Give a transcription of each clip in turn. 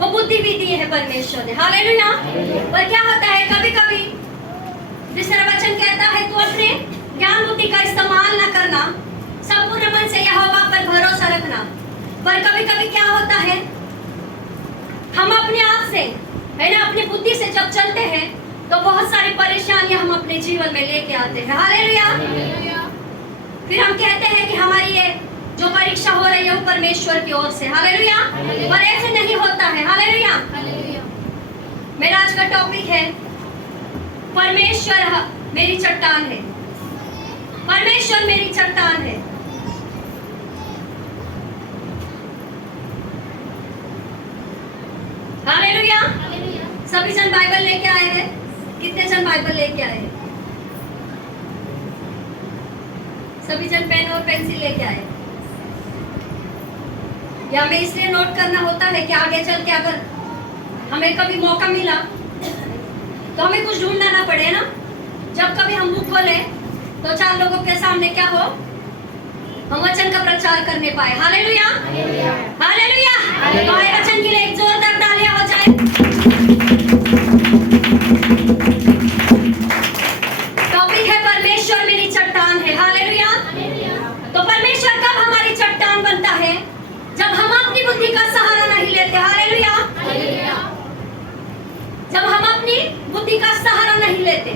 वो बुद्धि भी दी है परमेश्वर ने। हालेलुया। पर क्या होता है कभी कभी जिस तरह वचन कहता है तू अपने ज्ञान बुद्धि का इस्तेमाल न करना, संपूर्ण मन से यहोवा पर भरोसा रखना। पर कभी कभी क्या होता है हम अपने आप से है ना, अपनी बुद्धि से जब चलते हैं तो बहुत सारी परेशानियां हम अपने जीवन में लेके आते हैं। हालेलुया। फिर हम कहते हैं कि हमारी ये जो परीक्षा हो रही है वो परमेश्वर की ओर से। हालेलुया। पर ऐसे नहीं होता है। हालेलुया। मेरा आज का टॉपिक है परमेश्वर मेरी चट्टान है। परमेश्वर मेरी चट्टान है। हालेलुया। सभी जन बाइबल लेके आए हैं? कितने जन बाइबल लेके आए हैं? सभी जन पेन और पेंसिल लेके आए? या हमें इसलिए नोट करना होता है कि आगे चल के अगर हमें कभी मौका मिला तो हमें कुछ ढूंढना ना पड़े ना। जब कभी हम बुक खोले तो 4 लोगों के सामने क्या हो, हम वचन का प्रचार करने पाए। हालेलुया। हालेलुया। तो आए वचन के लिए एक जोरदार तालियां हो जाए। टॉपिक है परमेश्वर मेरी चट्टान है। हालेलुया। तो परमेश्वर कब हमारी चट्टान बनता है? जब हम अपनी बुद्धि का सहारा नहीं लेते। हालेलुया। जब हम अपनी बुद्धि का सहारा नहीं लेते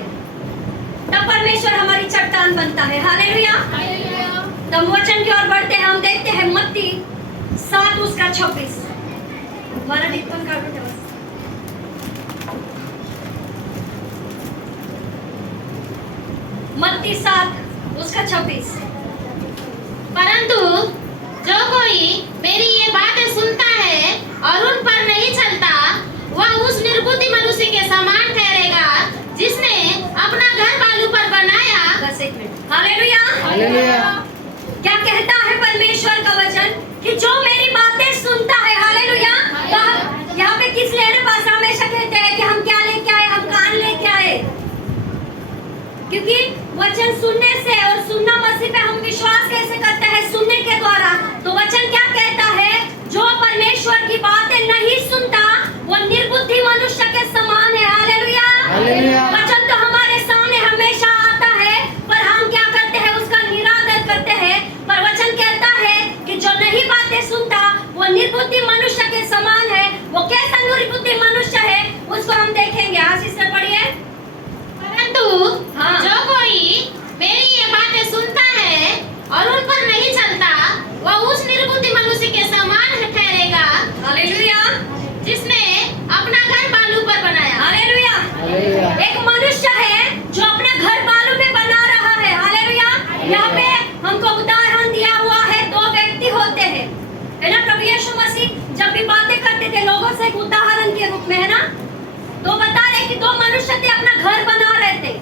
तब परमेश्वर हमारी चट्टान बनता है। हालेलुया। तब वचन की ओर बढ़ते हैं। हम देखते हैं मत्ती 7:26। मत्ती 7:26। परंतु जो कोई मेरी ये बातें सुनता है और उन पर नहीं चलता वह उस निर्बुद्धि मनुष्य के समान ठहरेगा जिसने अपना घर बालू पर बनाया। बस एक मिनट। हालेलुया। क्या कहता है परमेश्वर का वचन कि जो मेरी बातें सुनता है। हालेलुया। तो यहाँ पे किस लेने पास हमेशा कहते हैं कि हम क्या लेके आए, हम कान लेके आए, क्योंकि वचन सुनने से और सुनना मसीह पे हम विश्वास कैसे करते हैं? सुनने के द्वारा। तो वचन क्या कहता है? जो परमेश्वर की बातें नहीं सुनता वो निर्बुद्धि मनुष्य के समान है। हालेलुया। वचन तो हमारे सामने हमेशा आता है पर हम क्या करते हैं? उसका निरादर करते हैं। पर वचन कहता है कि जो नहीं बातें सुनता वो निर्बुद्धि मनुष्य के समान है। वो कैसा निर्बुद्धि मनुष्य है उसको हम देखेंगे। आशीष से पढ़िए। परंतु जो कोई मेरी ये बातें सुनता है और उन पर नहीं चलता वह उस निर्बुद्धि मनुष्य के समान ठहरेगा। हालेलुया। जिसने अपना घर बालू पर बनाया। हालेलुया। एक मनुष्य है जो अपना घर बालू में बना रहा है। हालेलुया। यहाँ पे हमको उदाहरण दिया हुआ है। 2 व्यक्ति होते हैं, है ना। प्रभु यीशु मसीह जब भी बातें करते थे लोगों से एक उदाहरण के रूप में, है ना, तो बता रहे कि 2 मनुष्य थे, अपना घर बना रहे थे।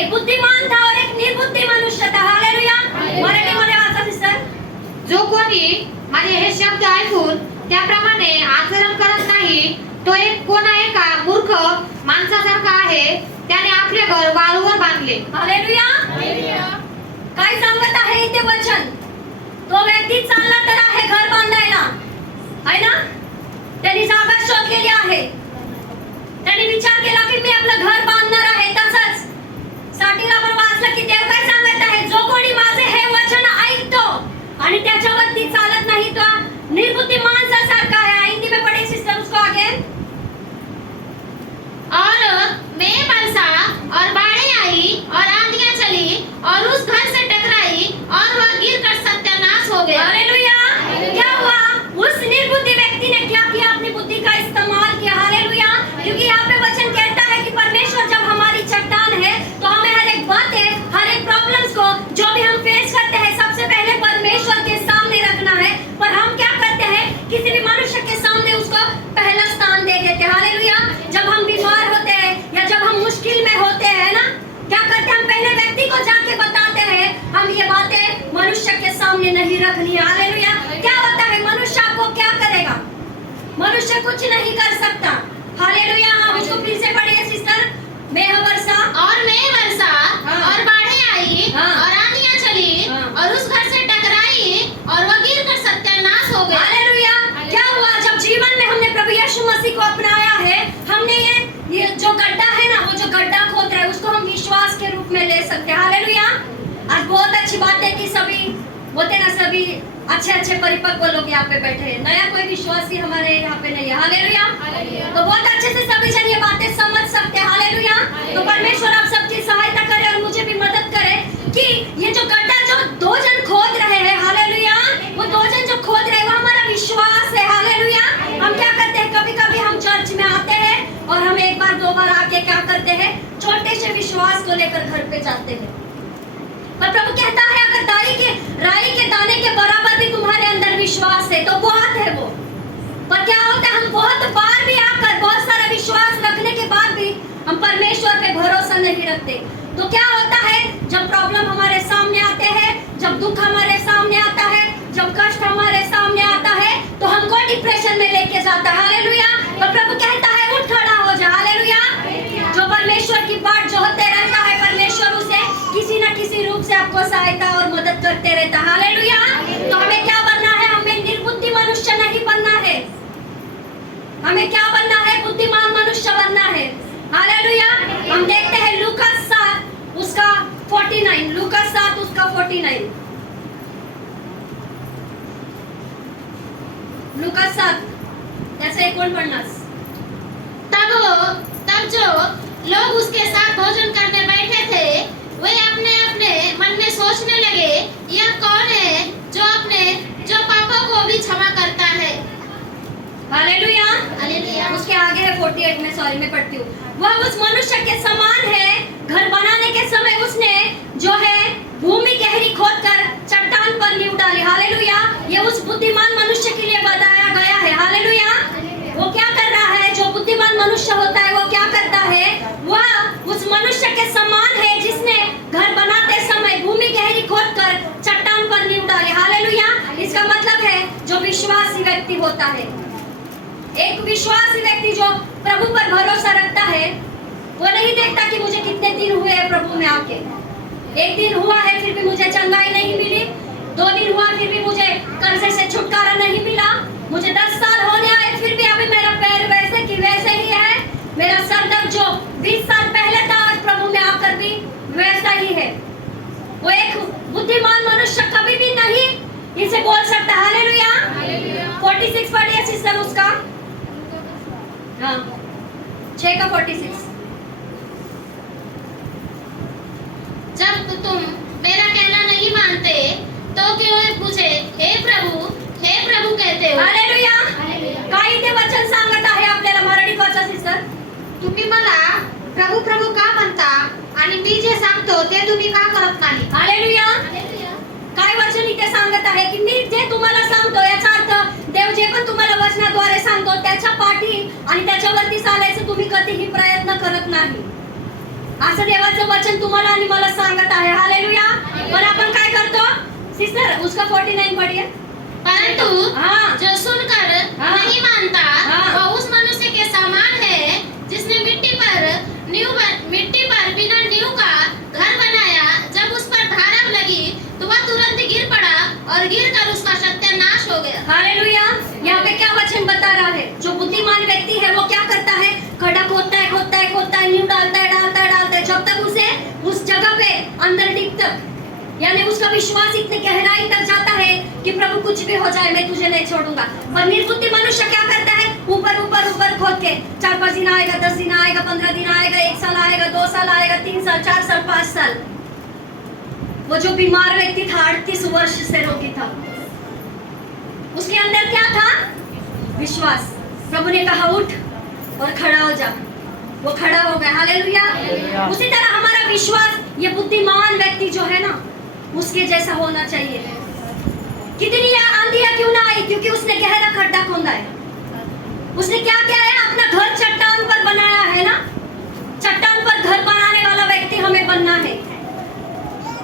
एक बुद्धिमान था और एक निर्बुद्धि मनुष्य था। हालेलुया। मराठीमध्ये वाचा सिस्टर। जो कोणी माझे हे शब्द ऐकून त्याप्रमाणे आचरण करत नाही तो एक कोण आहे का मूर्ख माणसासारखा आहे, त्याने आपले घर वाळूवर बांधले। हालेलुया। काय सांगत आहे इथे वचन? तो व्यक्ती चालला तर आहे घर बांधायला, आहे ना. त्यांनी जागा शोधलेली आहे. त्यांनी विचार केला की मी आपलं घर बांधणार आहे. तसंच साठीला आपण वाचलं की देव काय सांगत आहे? जो कोणी माझे हे वचन ऐकतो आणि त्याच्यावरती चालत नाही तो निर्बुद्धि माणसासारखा है। हिंदी में पढ़िए सिस्टर उसको आगे। और मैं बरसा और बाढ़ें आई और आंधियां चली और उस घर से टकराई और वह गिरकर सत्यानाश हो गया। हालेलुया। सकते हैं। हालेलुया। आज बहुत अच्छी बात है कि सभी बोलते ना, सभी अच्छे अच्छे परिपक्व लोग यहाँ पे बैठे हैं। नया कोई विश्वासी हमारे यहाँ पे नहीं है। हालेलुया। तो बहुत अच्छे से सभी जन ये बातें समझ सकते हैं। हालेलुया। तो परमेश्वर आप सबकी सहायता करे और मुझे भी मदद करे कि ये जो गड्ढा जो दो जन खोद रहे हैं, हालेलुया, वो दो जन जो खोद रहे हैं वो हमारा विश्वास है। हालेलुया। हम क्या करते हैं, कभी कभी हम चर्च में आते हैं और हम एक बार दो बार आके क्या करते हैं, छोटे से विश्वास को लेकर घर पे जाते हैं। पर प्रभु कहता है अगर राई के दाने के बराबर भी तुम्हारे अंदर विश्वास है तो बहुत है वो। पर क्या होता है, हम बहुत बार भी आकर बहुत सारा विश्वास रखने के बाद भी हम परमेश्वर पे भरोसा नहीं रखते। तो क्या होता है, जब प्रॉब्लम हमारे सामने आते हैं, जब दुख हमारे सामने आता है, जब कष्ट हमारे सामने आता है, तो हमको डिप्रेशन में लेके जाता है। हालेलुया। तो प्रभु कहता है उठ खड़ा हो जा। हालेलुया। जो परमेश्वर की बाट जोहते रहता है, परमेश्वर उसे किसी न किसी रूप से आपको सहायता और मदद करते रहता है। हालेलुया। तो हमें क्या बनना है, हमें निर्बुद्धि मनुष्य नहीं बनना है। हमें क्या बनना है, बुद्धिमान मनुष्य बनना है। हालेलुया। हम देखते हैं लूका 7 उसका 49, लूका 7 उसका 49, लूका 7 जैसे 49। तब जो लोग उसके साथ भोजन करने बैठे थे वे अपने अपने मन में सोचने लगे, यह कौन है जो पापों को भी क्षमा करता है। हालेलुया। हालेलुया। उसके आगे है 48 में, सॉरी मैं पढ़ती हूँ। वह उस मनुष्य के समान है, घर बनाने के समय उसने जो है भूमि गहरी खोदकर चट्टान पर नींव डाली। हालेलुया। ये उस बुद्धिमान मनुष्य के लिए बताया गया है। हालेलुया। वो क्या कर रहा है, जो बुद्धिमान मनुष्य होता है वो क्या करता है, वह उस मनुष्य के समान है जिसने घर बनाते समय भूमि गहरी खोदकर चट्टान पर नींव डाली। हालेलुया। इसका मतलब है जो विश्वासी व्यक्ति होता है, एक विश्वासी व्यक्ति जो प्रभु पर भरोसा रखता है, वो नहीं देखता कि मुझे कितने दिन हुए हैं प्रभु में आके। एक दिन हुआ है फिर भी मुझे चंगाई नहीं मिली, 2 दिन हुआ फिर भी मुझे कर्जे से छुटकारा नहीं मिला, मुझे 10 साल होने आए फिर भी अभी मेरा पैर वैसे की वैसे ही है, मेरा सर दर्द जो 20 साल पहले था आज प्रभु में आकर भी वैसा ही है। वो एक बुद्धिमान मनुष्य कभी भी नहीं इसे बोल सकता। हालेलुया। 46 पढ़िए सिस्टर उसका, हाँ 6 का 46। जब तुम मेरा कहना नहीं मानते तो क्यों पूछे हे प्रभु कहते हो। हालेलुया। काही ते वचन सांगत आहे आपल्याला, मराठीत वाचा सिस्टर। तुम्ही मला प्रभू प्रभू का म्हणता आणि मी जे सांगतो ते तुम्ही का करत नाही। हालेलुया। काय वचन इथे सांगत आहे की मी जे तुम्हाला सांगतो याचा अर्थ देव जे पण तुम्हाला वचनाद्वारे सांगतो त्याच्या पाठी आणि त्याच्यावरती चालायचं तुम्ही कधीही प्रयत्न करत नाही, असं देवाचं वचन तुम्हाला आणि मला सांगत आहे। हालेलुया। पण आपण काय करतो सिस्टर, उसका 49 पढ़िए। परंतु हाँ। जो सुनकर हाँ। नहीं मानता हाँ। वह उस मनुष्य के समान है जिसने मिट्टी पर बिना नींव का घर बनाया। जब उस पर धारा लगी तो वह तुरंत गिर पड़ा और गिरकर उसका सत्यानाश हो गया। हालेलुया। यहाँ पे क्या वचन बता रहा है, जो बुद्धिमान व्यक्ति है वो क्या करता है, खड्डा खोदता है, नींव डालता है जब तक उसे उस जगह पे अंदर टिक तक, यानी उसका विश्वास इतने गहराई तक जाता है कि प्रभु कुछ भी हो जाए मैं तुझे नहीं छोड़ूंगा। पर निर्बुद्धि मनुष्य क्या करता है, ऊपर खोद के 4-5 दिन आएगा, 10 दिन आएगा, 15 दिन आएगा, 1 साल आएगा, 2 साल आएगा, 3 साल, 4 साल, 5 साल। वो जो बीमार व्यक्ति था 38 वर्ष से रोगी था, उसके अंदर क्या था, विश्वास। प्रभु ने कहा उठ और खड़ा हो जा, वो खड़ा हो गया। हालेलुया। उसी तरह हमारा विश्वास, ये बुद्धिमान व्यक्ति जो है ना उसके जैसा होना चाहिए। कितनी आंधियां क्यों ना आई, क्योंकि उसने गहरा खड्डा खोदा है। उसने क्या किया है, अपना घर चट्टान पर बनाया है ना। चट्टान पर घर बनाने वाला व्यक्ति हमें बनना है,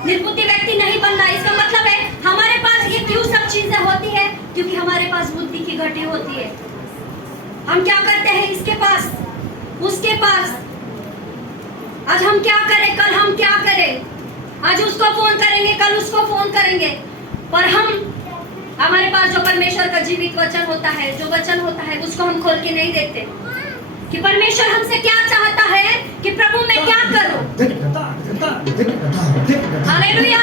निर्बुद्धि व्यक्ति नहीं बनना। इसका मतलब है हमारे पास ये क्यों सब चीजें होती है, क्योंकि हमारे पास बुद्धि की घटी होती है। हम क्या करते हैं, इसके पास उसके पास, आज हम क्या करें, कल हम क्या करें, आज उसको फोन करेंगे, कल उसको फोन करेंगे, पर हमारे पास जो परमेश्वर का जीवित वचन होता है, जो वचन होता है, उसको हम खोल के नहीं देखते। कि परमेश्वर हमसे क्या चाहता है, कि प्रभु मैं क्या करूं। हालेलुया।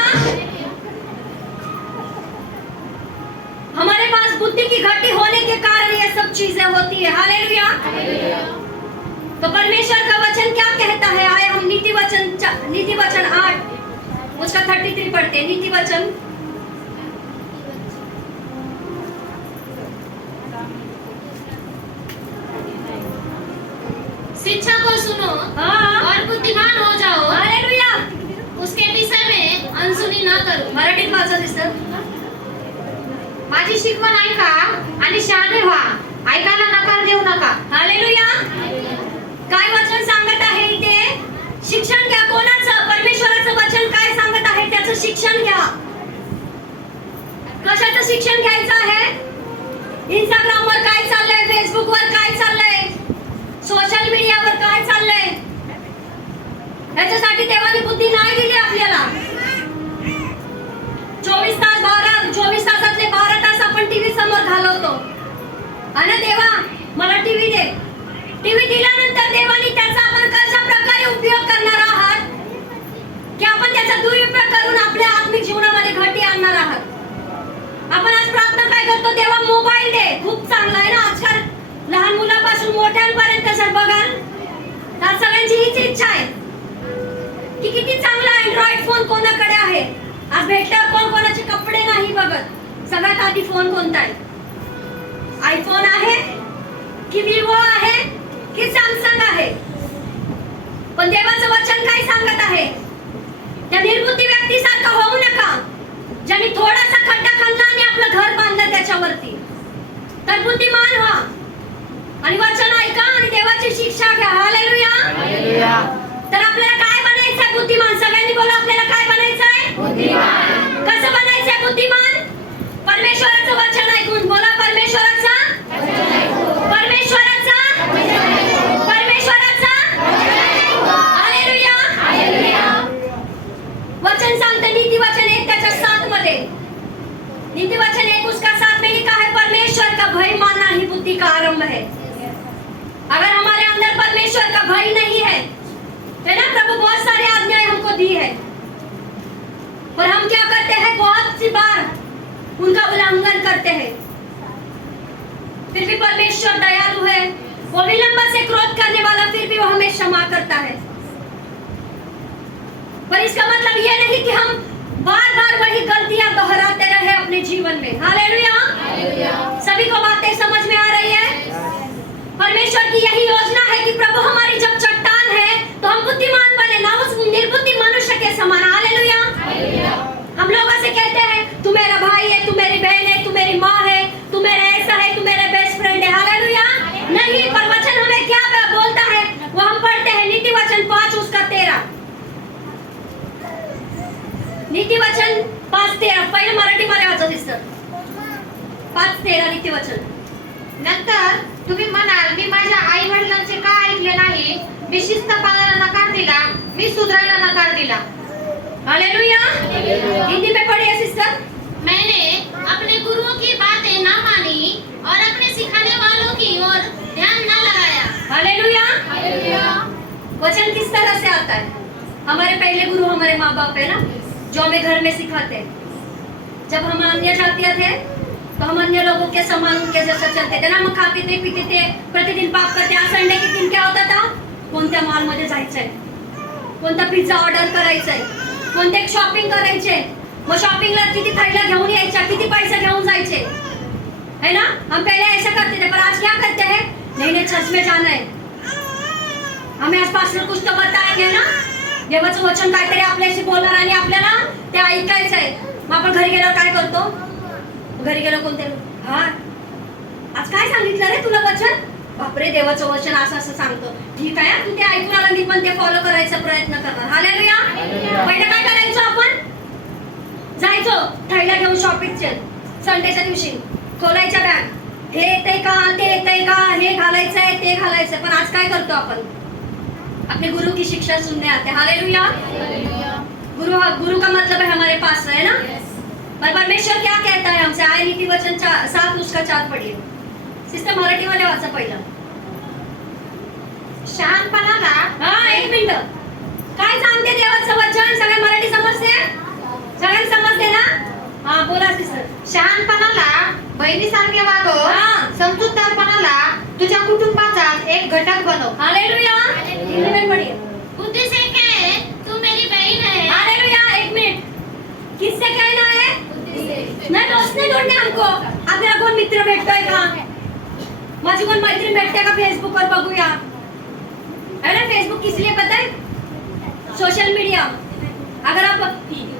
हमारे पास बुद्धि की घटी होने के कारण ये सब चीजें होती है। हालेलुया। तो परमेश्वर का वचन क्या कहता है, आए हम नीति वचन 8 उसका 33 पढ़ते हैं। नीति वचन शिक्षा को सुनो हाँ। और बुद्धिमान हो जाओ, हालेलुया। उसके विषय में अनसुनी न करो। मराठीत वाचा सिस्टर। माझी शिकवण ऐका आणि शहाणे व्हा, ऐकायला नकार देऊ नका. हालेलुया. काय वचन सांगत आहे इथे, शिक्षण घ्या. कोणाचं? परमेश्वराचं वचन काय सांगत आहे त्याचं शिक्षण घ्या. कशाचं शिक्षण घ्यायचं आहे? इंस्टाग्रामवर काय चाललंय, फेसबुकवर काय चाललंय, सोशल मीडियावर काय चाललंय, याच्यासाठी देवाने बुद्धी नाही दिली आपल्याला. 24 तासातले 12 तास आपण टीव्ही समोर घालवतो. आणि देवा मला टीव्ही दे. टीव्ही दिल्यानंतर देवाने त्याचा आपण कशा प्रकारे उपयोग करणार आहात, की आपण त्याचा दुरुपयोग करून आपल्या आत्मिक जीवनामध्ये घटी आणणार आहात. आपण आज प्रार्थना काय करतो, देवा मोबाईल दे. खूप चांगला आहे ना, आजकाल लहान मुलापासून मोठ्यांपर्यंत जर बघाल तर सगळ्यांची हीच इच्छा आहे की किती चांगला अँड्रॉइड फोन कोणाकडे आहे. आज भेटल्यावर कोण कोणाचे कपडे नाही बघत, सगळ्यात आधी फोन कोणता आहे, आयफोन आहे की विवो आहे की सॅमसंग आहे. पण देवाचं वचन काय सांगत आहे, त्या निर्बुद्धी व्यक्तीसारखं होऊ नका ज्यांनी थोडासा खड्डा खणला आणि आपलं घर बांधलं त्याच्यावरती. तर बुद्धिमान व्हा आणि वचन ऐका आणि देवाची शिक्षा घ्या. हालेलुया. तर आपल्याला काय बनायचंय? बुद्धिमान. सगळ्यांनी बोला, आपल्याला काय बनायचंय? बुद्धिमान. कसं बनायचंय बुद्धिमान? परमेश्वराचं वचन ऐकून. बोला, परमेश्वराचा हालेलुया. वचन सांगतं नीति वचन 1 त्याच्या 7 मध्ये. नीति वचन 1 उसका 7 में लिखा है, परमेश्वर का भय मानना ही बुद्धि का आरंभ है. अगर हमारे अंदर परमेश्वर का भय नहीं है ना, प्रभु बहुत सारी आज्ञाएं हमको दी है, पर हम क्या करते हैं, बहुत सी बार उनका उल्लंघन करते हैं. फिर भी परमेश्वर दयालु है, वो विलंब से क्रोध करने वाला, फिर भी वो हमें क्षमा करता है. पर इसका मतलब ये नहीं कि हम बार-बार वही गलतियां दोहराते रहे अपने जीवन में. हालेलुया. सभी को बातें समझ में आ रही है? परमेश्वर की यही योजना है कि प्रभु हमारी जब चट्टान है तो हम बुद्धिमान बने, ना उस निर्बुद्धि मनुष्य के समान. हालेलुया. हम लोगों से कहते हैं तू मेरा भाई है, तू मेरी बहन है, तू मेरी माँ है, तू मेरा ऐसा है, तू मेरा बेस्ट फ्रेंड है. हालेलुया. नहीं, पर वचन हमें क्या बोलता है, वो हम पढ़ते हैं नीति वचन 5 उसका 13. नीति वचन 5:13. पहिलं मराठीमध्ये वाचा दिसतं. 5:13 नीति वचन. नंतर तुम्ही म्हणाल, मी माझ्या आई वडिलांचे का ऐकले नाही, मी शिस्त पाळायला नकार दिला, मी सुधारायला नकार दिला. हालेलुया. हिंदी में पढ़िए सिस्टर. मैंने अपने गुरुओं की बातें न मानी और अपने सिखाने वालों की ओर ध्यान न लगाया. हालेलुया. वचन किस तरह से आता है? हमारे पहले गुरु हमारे माँ बाप है ना, जो हमें घर में सिखाते हैं. जब हम अन्य जातीय थे तो हम अन्य लोगों के समान उनके जैसा चलते थे ना, हम खाते थे, पीते थे, प्रतिदिन पाप करते. आज संडे के दिन क्या होता था, कोणत्या मॉल मध्ये जायचंय, कोणता पिझ्झा ऑर्डर करायचंय, कोणते शॉपिंग करायचे, मग शॉपिंगला किती थैल्या घेऊन यायच्या, किती पैसे घेऊन जायचे, है ना. हम पहले ऐसा करते थे, पर आज क्या करते हैं, नहीं चर्च में जाना है, हमें आज पास्टर कुछ तो बताएंगे ना, देवाचं वचन काहीतरी आपल्याशी बोलणार आणि आपल्याला ते ऐकायचंय. मग आपण घरी गेल्यावर काय करतो, घरी गेलो कोणते, हा आज काय सांगितलं रे तुला वचन, बापरे देवाचं वचन असं असं सांगतो, ठीक आहे तू ते ऐकून आला, मी पण ते फॉलो करायचा प्रयत्न करणार. हालेलुया. पहिलं काय करायचं, आपण जायचो थैल्या घेऊन शॉपिंगचे, संडेच्या दिवशी खोलायच्या बॅग, हे येतंय का, ते येतंय का, हे घालायचंय, ते घालायचंय. पण आज काय करतो आपण, अपने गुरु की शिक्षा सुनने आते. हालेलुया. गुरु का मतलब है हमारे पास है ना. पर परमेश्वर क्या कहता है हमसे, आय नीति वचन 7 उसका 4 पढ़िए. सिस्टर मराठी वाले वाचा पहिला. शहाणपणाला हा, एक मिनिट. काय सांगते देवाचं वचन? सगळ्या मराठी समजते? सगळ्यांना समजते ना? हा, बोला सिस्टर. शहाणपणाला बहिणीसारखे वागव, हा. समजूतदारपणाला तुझ्या कुटुंबाचा एक घटक बनव. हालेलुया. हिंदी में पढ़िए. बुद्धि से कहे तू मेरी बहन है। हालेलुया. एक मिनिट. किससे कहना है? नाही, दोस्त ढूंढणे हमको. आपल्याला कोण मित्र भेटतोय का? माझी कोण मैत्रीण भेटते का फेसबुक वर? बघूया. है ना, फेसबुक किस लिए पता है? Social media. अगर आप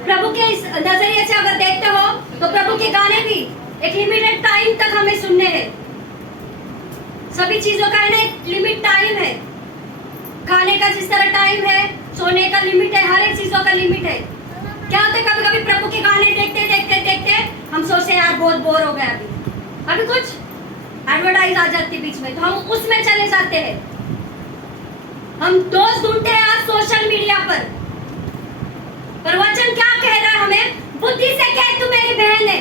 प्रभु के इस नजरिए से अगर देखते हो तो प्रभु के गाने भी एक लिमिटेड टाइम तक हमें सुनने हैं. सभी चीजों का है ना एक लिमिट टाइम है. खाने का जिस तरह टाइम है, सोने का लिमिट है, हर एक चीजों का लिमिट है. क्या होता है, कभी कभी प्रभु के गाने देखते देखते देखते हम सोचते हैं यार बहुत बोर हो गया. अभी कुछ एडवर्टाइज आ जाती बीच में तो हम उसमें चले जाते हैं. हम दोस्त ढूंढते हैं आज सोशल मीडिया पर वचन क्या कह रहा है हमें? बुद्धि से कह तू मेरी बहन है.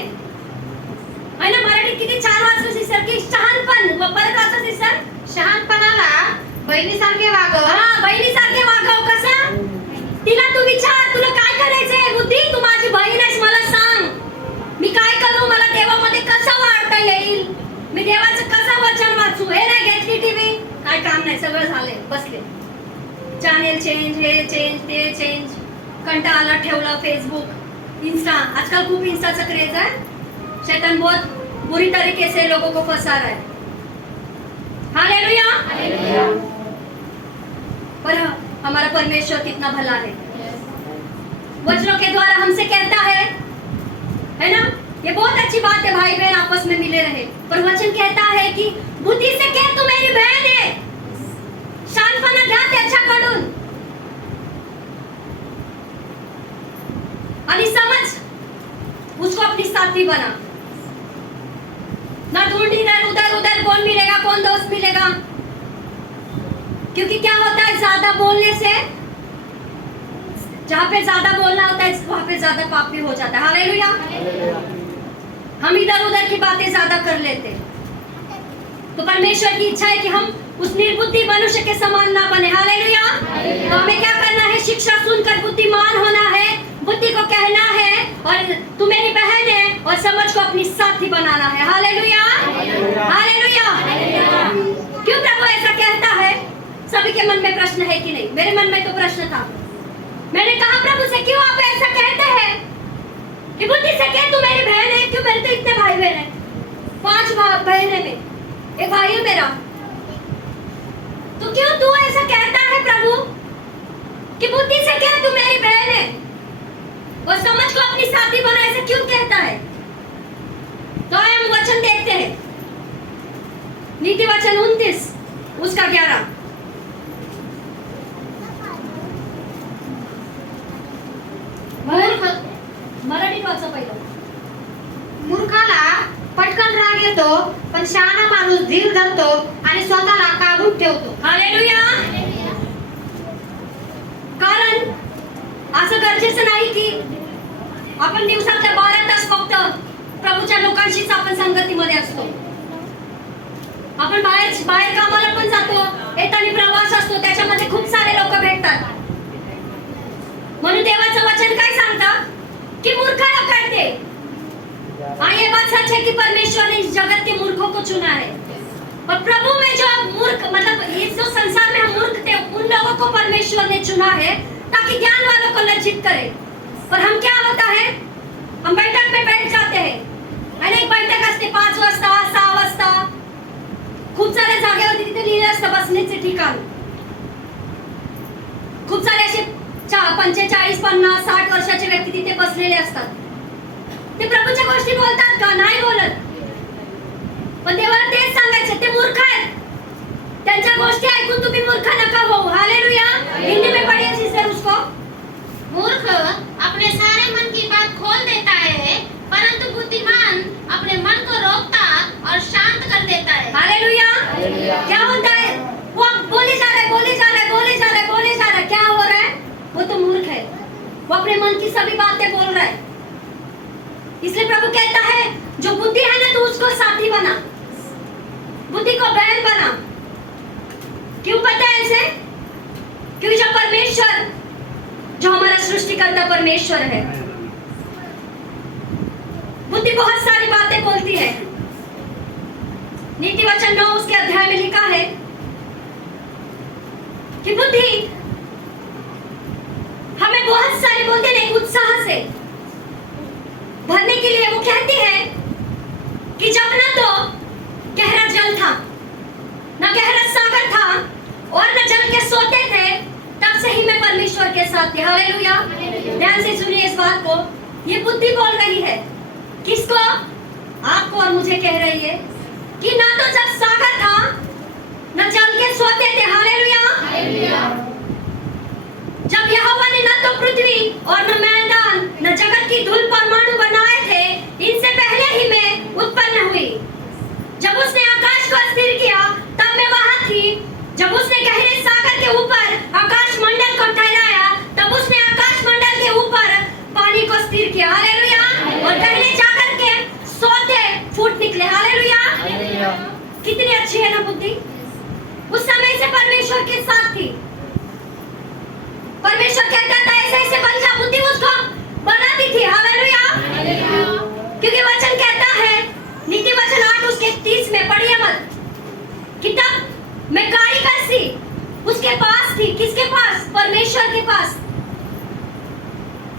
है ना, मराठी किती छान वाचलं सिस्टर की शहाणपण. व परत वाचा सिस्टर. शहाणपणाला बहिणीसारखे वागव, हा, बहिणीसारखे वागव. कसं? तिला तू विचार, तुला काय करायचंय? बुद्धी, तू माझी बहीण आहेस, मला सांग मी काय करू? मला देवामध्ये कसं वाढता येईल? मी देवाचं कसं वचन वाचू? हे नाही घेतली टीव्ही, काय काम नाही, सगळं झालंय, बसले. चॅनेल चेंज, हे चेंज, ते चेंज, कंटाळा ठेवला. फेसबुक, इंस्टा, आजकल खूप इंस्टाचा क्रेज है. शैतान बहुत बुरी तरीके से लोगों को फंसा रहा है. हालेलुया. पर हमारा परमेश्वर कितना भला है. वचनों के द्वारा हमसे कहता है ना, ये बहुत अच्छी बात है भाई बहन आपस में मिले रहे. पर वचन कहता है कि बुद्धि से कह तू मेरी बहन है. शानपणा घ्या त्याच्याकडून आणि समझ उसको अपनी साथी बना. ना ढूंढ इधर उधर उधर कौन मिलेगा, कौन दोस्त मिलेगा. क्योंकि क्या होता है, ज्यादा बोलने से, जहाँ पे ज्यादा बोलना होता है वहां पे ज्यादा पाप भी हो जाता है. हालेलुया. हम इधर उधर की बातें ज्यादा कर लेते हैं. तो परमेश्वर की इच्छा है कि हम उस निर्बुद्धि मनुष्य के समान ना बने. हालेलुया. तो हमें क्या करना है? शिक्षा सुनकर बुद्धिमान होना है, बुद्धि को कहना है और तू मेरी बहन है और समझ को अपनी साथी बनाना है. हालेलुया. हालेलुया. क्यों प्रभु ऐसा कहता है? सभी के मन में प्रश्न है कि नहीं? मेरे मन में तो प्रश्न था. मैंने कहा प्रभु से, क्यों आप ऐसा कहते हैं कि बुद्धि से कह तू मेरी बहन है? क्यों? मेरे तो इतने भाई बहन है, 5 बहन है, में एक भाई है मेरा. तो क्यों तू ऐसा कहता है प्रभु कि बुद्धि से कह तू मेरी बहन है और समझ को अपनी साथी बना? ऐसा क्यों कहता है? तो हम वचन देखते हैं. नीति वचन 29 उसका 11. मराठीत वाचा पहिलं. मूर्खाला पटकन राग येतो, पण शहाणा माणूस धीर धरतो आणि स्वतःला काबूत ठेवतो. हालेलुया. कारण असं गरजेचं नाही की आपण दिवसातल्या 12 तास फक्त प्रभूच्या लोकांशीच आपण संगतीमध्ये असतो. आपण बाहेर कामाला पण जातो, येताना प्रवास असतो, त्याच्यामध्ये खूप सारे लोक भेटतात. म्हणून देवाचं वचन काय सांगतं कि मूर्खाला कहते. हाँ, ये बात सच है कि परमेश्वर ने इस जगत के मूर्खों को चुना है. और प्रभु में जो मूर्ख, मतलब इस जो संसार में हम मूर्ख थे, उन लोगों को परमेश्वर ने चुना है ताकि ज्ञान वालों को लज्जित करे. पर हम क्या होता है, हम बैठक में बैठ जाते हैं. एक बैठक असते 5 वाजता, 6 वाजता, खूप साऱ्या जागेवरती तिथे लिहिलं असतं बसण्याचे ठिकाण. खूप सारे असे 45, 50, 60 वर्षाचे व्यक्ती तिथे बसलेले असतात. ते प्रभूच्या गोष्टी बोलतात का? नाही बोलत. पण देवाला तेच सांगायचं, ते मूर्ख आहेत. त्यांच्या गोष्टी ऐकून तुम्ही मूर्ख नका होऊ. हालेलुया. हिंदी में पढ़िए सिस्टर उसको. मूर्ख अपने सारे मन की बात खोल देता है, परंतु बुद्धिमान अपने मन को रोकता और शांत कर देता है. हालेलुया. क्या होता है? वो बोले जा रहा है, बोले जा रहा है, बोले जा रहा है, बोले जा रहा है. क्या हो रहा है? वो तो मूर्ख है. वो अपने मन की सभी बातें बोल रहा है. इसलिए प्रभु कहता है जो बुद्धि है ना, तो उसको साथी बना, बुद्धि को बहन बना. क्यों पता है ऐसे? जो परमेश्वर है। बुद्धि बहुत सारी बातें बोलती है। नीति वचन 9 उसके अध्याय में लिखा है कि बुद्धि हमें बहुत सारे बोलते हैं उत्साह से भरने के लिए। वो कहती है कि जब ना तो गहरा जल था, ना गहरा सागर था, और न जल के सोते थे, तब से ही मैं परमेश्वर के साथ थी। हालेलुया। ध्यान से सुनिए इस बात को। ये बुद्धि बोल रही है। किसको? आपको और मुझे कह रही है कि ना तो जब सागर था, न जल के सोते थे। हालेलुया। जब यहोवा ने न तो पृथ्वी और न मैदान न जगत की धूल परमाणु बनाए थे, इनसे पहले ही मैं उत्पन्न हुई। जब उसने आकाश को स्थिर किया, तब मैं वहां थी। जब उसने गहरे सागर के ऊपर आकाश मंडल को ठहराया, तब उसने आकाश मंडल के ऊपर पानी को स्थिर किया। हालेलुया। और गहरे जाकर के सोते फूट निकले। हालेलुया। कितनी अच्छी है ना बुद्धि। उस समय से परमेश्वर के साथ थी। परमेश्वर कहता था ऐसे ऐसे बन जा, बुद्धि उसको बनाती थी। हालेलुया। क्योंकि वचन कहता है, नीति वचन 8 उसके 30 में पढ़िए मत, कि तब मैं कारीगर सी उसके पास थी। किसके पास? परमेश्वर के पास।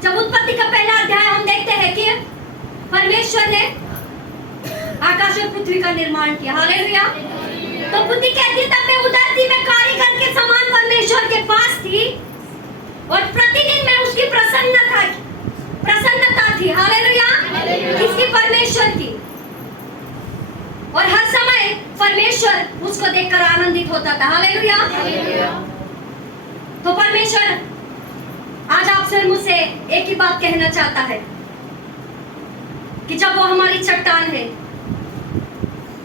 जब उत्पत्ति का पहला अध्याय हम देखते हैं कि परमेश्वर ने आकाश और पृथ्वी का निर्माण किया। हालेलुया। तो बुद्धि कहती है तब मैं उधर थी, मैं कारीगर के समान परमेश्वर के पास थी, और प्रतिदिन मैं उसकी प्रसन्नता थी। हालेलुया। किसकी? परमेश्वर की। और हर समय परमेश्वर उसको देखकर आनंदित होता था। हालेलुया। तो परमेश्वर आज आपसे मुझसे एक ही बात कहना चाहता है कि जब वो हमारी चट्टान है,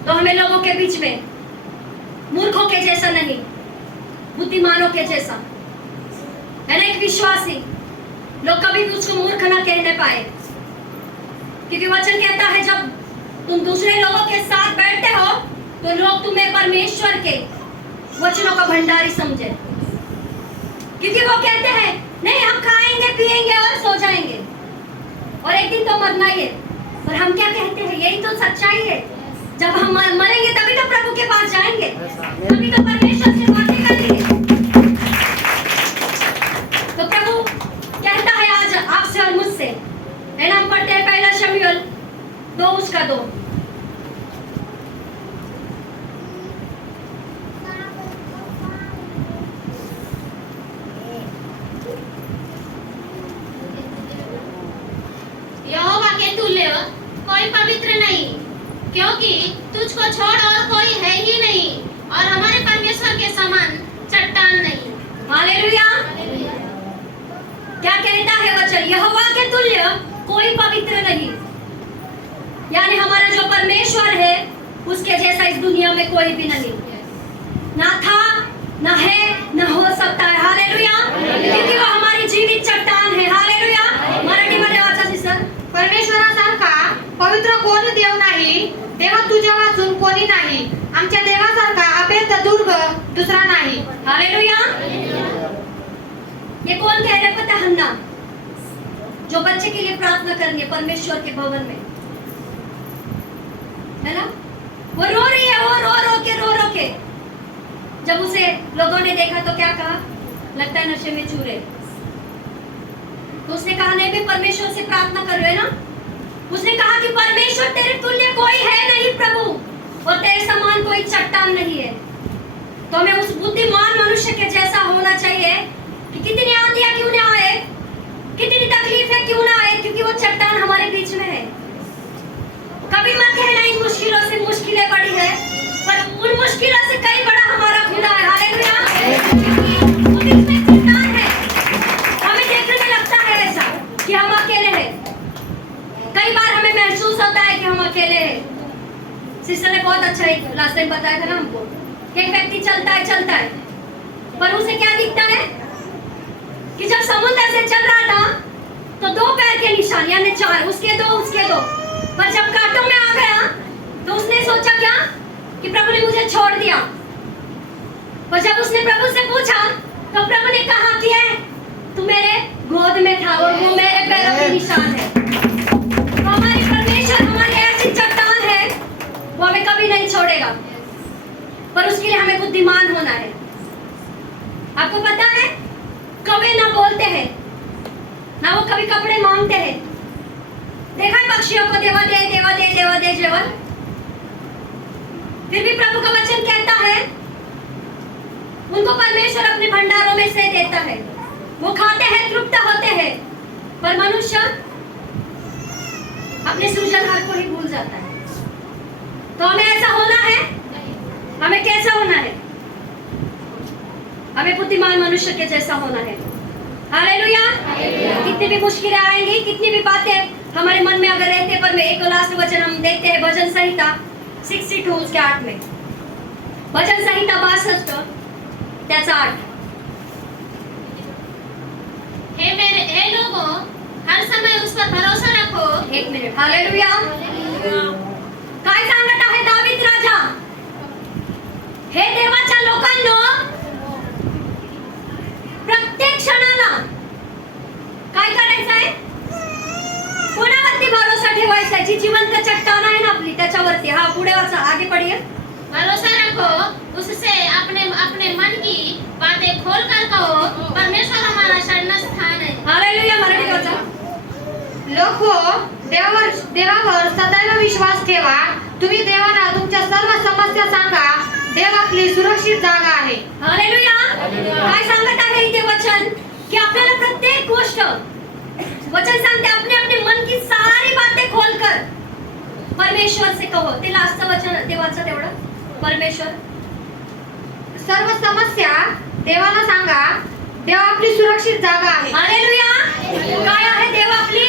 तो हमें लोगों के बीच में मूर्खों के जैसा नहीं, बुद्धिमानों के जैसा, है ना, एक विश्वासी लोग कभी भी उसको मूर्ख ना कहने पाए। क्योंकि वचन कहता है जब तुम दूसरे लोगों के साथ बैठते हो, तो लोग तुम्हें परमेश्वर के वचनों का भंडारी समझे। क्योंकि वो कहते हैं नहीं, हम खाएंगे पिएंगे और सो जाएंगे, और एक दिन तो मरना ही है। और हम क्या कहते हैं? यही तो सच्चाई है। जब हम मरेंगे तभी तो प्रभु के पास जाएंगे, तभी तो परमेश्वर से बातें करेंगे। तो प्रभु कहता है आज आपसे और मुझसे, है ना। हम पढ़ते हैं पहला शमूएल 2:2। यहोवा के तुल्य कोई पवित्र नहीं, क्योंकि तुझको छोड़ और कोई है ही नहीं, और हमारे परमेश्वर के समान चट्टान नहीं। हालेलुया। क्या कहता है वचन? यहोवा के तुल्य कोई पवित्र नहीं, यानी हमारा जो परमेश्वर है उसके जैसा इस दुनिया में कोई भी नहीं, ना था, ना है, ना हो सकता है। हालेलुया। क्योंकि वो हमारी जीवित चट्टान है। हालेलुया। मराठीमध्ये वाचा सिस्टर। परमेश्वरासारखा पवित्र कोणी देव नाही, देवा तुझ्या वाचून कोणी नाही, आमच्या देवासारखा अभेद्य दुर्ग दूसरा नहीं। हालेलुया। ये कौन कह रहा है पता? हन्ना, जो बच्चे के लिए प्रार्थना करनी है परमेश्वर के भवन में, है ना। वो रो रही है, वो रो के जब उसे लोगों ने देखा तो क्या कहा? लगता है नशे में चूर है। तो उसने कहा नहीं, भी परमेश्वर से प्रार्थना कर रहे हो ना। उसने कहा कि परमेश्वर तेरे तुल्य कोई है नहीं प्रभु, और तेरे समान कोई चट्टान नहीं है। तो हमें उस बुद्धिमान मनुष्य के जैसा होना चाहिए कि कितनी आंधियां क्यों ना आए, कितनी तकलीफें क्यों ना आए, क्योंकि वो चट्टान हमारे बीच में है। कभी मत कहना इन मुश्किलों से मुश्किलें बड़ी है, पर उन मुश्किलों से कई बड़ा हमारा खुदा है। हालेलुया। वो बीच में चट्टान है। हमें देखने में लगता है ऐसा कि हम अकेले हैं। कई बार हमें महसूस होता है कि हम अकेले हैं। सिस्टर ने बहुत अच्छा एक लास्ट टाइम बताया था ना हमको, कि एक व्यक्ति चलता है, पर उसे क्या दिखता है कि जब समुद्र से चल रहा था तो 2 पैर के निशान, यानी 4, उसके दो, पर जब कांटों में आ गया तो उसने सोचा क्या कि प्रभु ने मुझे छोड़ दिया। पर जब उसने प्रभु से पूछा तो प्रभु ने कहा कि है तू मेरे गोद में था और वो मेरे पैरों के निशान है। तो हमारी परमेश्वर हमारी ऐसी चट्टान है, वो हमें कभी नहीं छोड़ेगा, पर उसके लिए हमें बुद्धिमान होना है। आपको पता है कौवे ना बोलते हैं, ना वो कभी कपड़े मांगते हैं। देखा है पक्षियों को देवा दे देवा दे देवा दे जेवन, फिर भी प्रभु का वचन कहता है उनको परमेश्वर अपने भंडारों में से देता है। वो खाते हैं, तृप्त होते हैं, पर मनुष्य अपने सृजनहार को ही भूल जाता है। तो हमें ऐसा होना है, हमें कैसा होना है? हमें बुद्धिमान मनुष्य के जैसा होना है। हालेलुया। कितनी भी मुश्किलें आएंगी, कितनी भी बातें हमारे मन में अगर रहते, पर मैं एक लास्ट वचन हम देखते हैं भजन संहिता 62 उसके 8 में। भजन संहिता 62 त्याचा 8। हे लोगों, हर समय उस पर भरोसा रखो। 1 मिनिट। हालेलुया। काय सांगत आहे दावीद राजा? हे देवाच्या लोकांनो, प्रत्येक क्षणाला काय करायचं आहे? कोणावरती भरोसा ठेवायचा आहे? जी जिवंत चट्टान आहे ना आपली, त्याच्यावरती। हा, पुढे वाचा, आगे पढ़िए। भरोसा रखो, उससे अपने अपने मन की बातें खोल कर कहो, परमेश्वर हमारा शरण स्थान है। हालेलुया। मराठी वाचा। लोको, देवावर सदैव विश्वास ठेवा। तुम्ही देवाला तुमच्या सर्व समस्या सांगा। देव आपली सुरक्षित जागा आहे। हालेलुया। काय सांगत आहे इथे वचन? की आपल्याला प्रत्येक गोष्ट, वचन सांगते अपने अपने मन की सारी बातें खोलकर परमेश्वर से कहो। ते लास्टचं वचन देवाचं तेवढं, परमेश्वर सर्व समस्या देवाला सांगा। देव आपली सुरक्षित जागा आहे। हालेलुया। काय आहे देव आपली?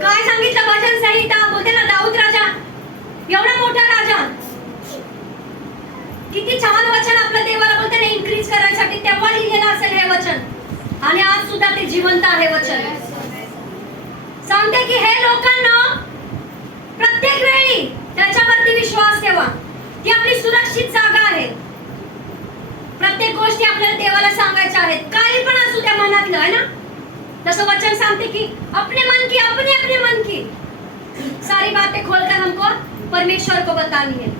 काय सांगितलं भजन संहिता? बोलते ना दाऊद राजा, एवढा मोठा राजा, किती छान वचन आपल्या देवाला बोलते ना इन्क्रीज करायसाठी तेव्हा लिहिलेलं असेल हे वचन, आणि आज सुद्धा ते जिवंत आहे वचन। सांगते की हे लोकांना प्रत्येक वेळी त्याच्यावरती विश्वास ठेवा, ती आपली सुरक्षित जागा आहे। प्रत्येक गोष्टी आपल्याला देवाला सांगायच्या आहेत, काही पण असू त्या मनातलं, है ना? तसं वचन सांगते कि अपने मन की सारी बातें खोलकर हमको परमेश्वर को बतानी है,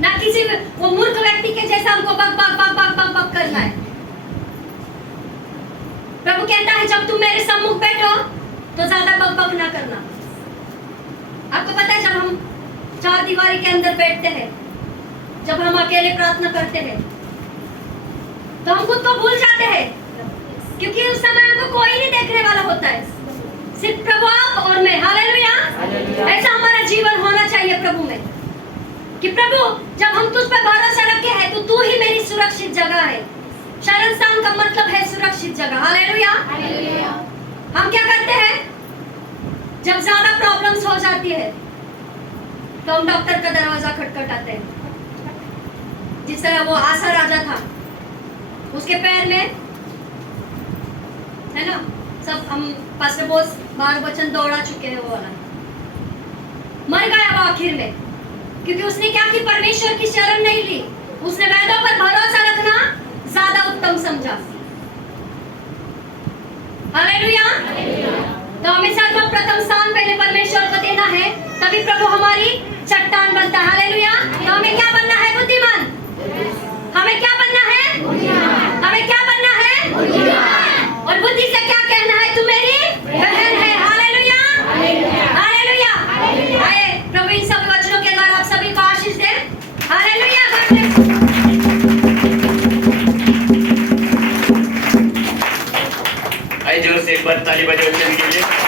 ना किसी वो मूर्ख व्यक्ति के जैसा हमको बक बक बक बक बक बक करना है। प्रभु कहता है जब तुम मेरे सम्मुख बैठो तो ज्यादा बक बक ना करना। आपको पता है जब हम चार दीवारी के अंदर बैठते हैं, जब हम अकेले प्रार्थना करते हैं, तो हम खुद को भूल जाते हैं, क्योंकि उस समय हमको कोई नहीं देखने वाला होता है, सिर्फ प्रभु आप और मैं। हालेलुया। ऐसा हमारा जीवन होना चाहिए प्रभु में, कि प्रभु जब हम तुझ पर भरोसा रखे हैं तो तू ही मेरी सुरक्षित जगह है। शरण स्थान का मतलब है सुरक्षित जगह। हालेलुया। हम क्या करते हैं जब ज्यादा प्रॉब्लम्स हो जाती है, तो हम डॉक्टर का दरवाजा खटखटाते हैं। जिस तरह वो आसा राजा था, उसके पैर में, है ना, सब हम पास्टर बोस बार वचन दौड़ा चुके हैं, वो वाला मर गया वो आखिर में, क्योंकि उसने क्या की परमेश्वर की शरण नहीं ली, उसने वेदों पर भरोसा रखना ज्यादा उत्तम समझा। हालेलुया। तो हमें सर्वप्रथम स्थान पहले परमेश्वर को देना है, तभी प्रभु हमारी चट्टान बनता है। हालेलुया। तो हमें क्या बनना है? बुद्धिमान। हमें क्या बनना है? हमें क्या बनना है? और बुद्धि से क्या कहना है? तू मेरी बहन है। हालेलुया। हालेलुया। आए प्रभु इन सब वचनों के द्वारा आप सभी को आशीष दे। हालेलुया। आइए जोर से एक बार ताली बजाओ के लिए।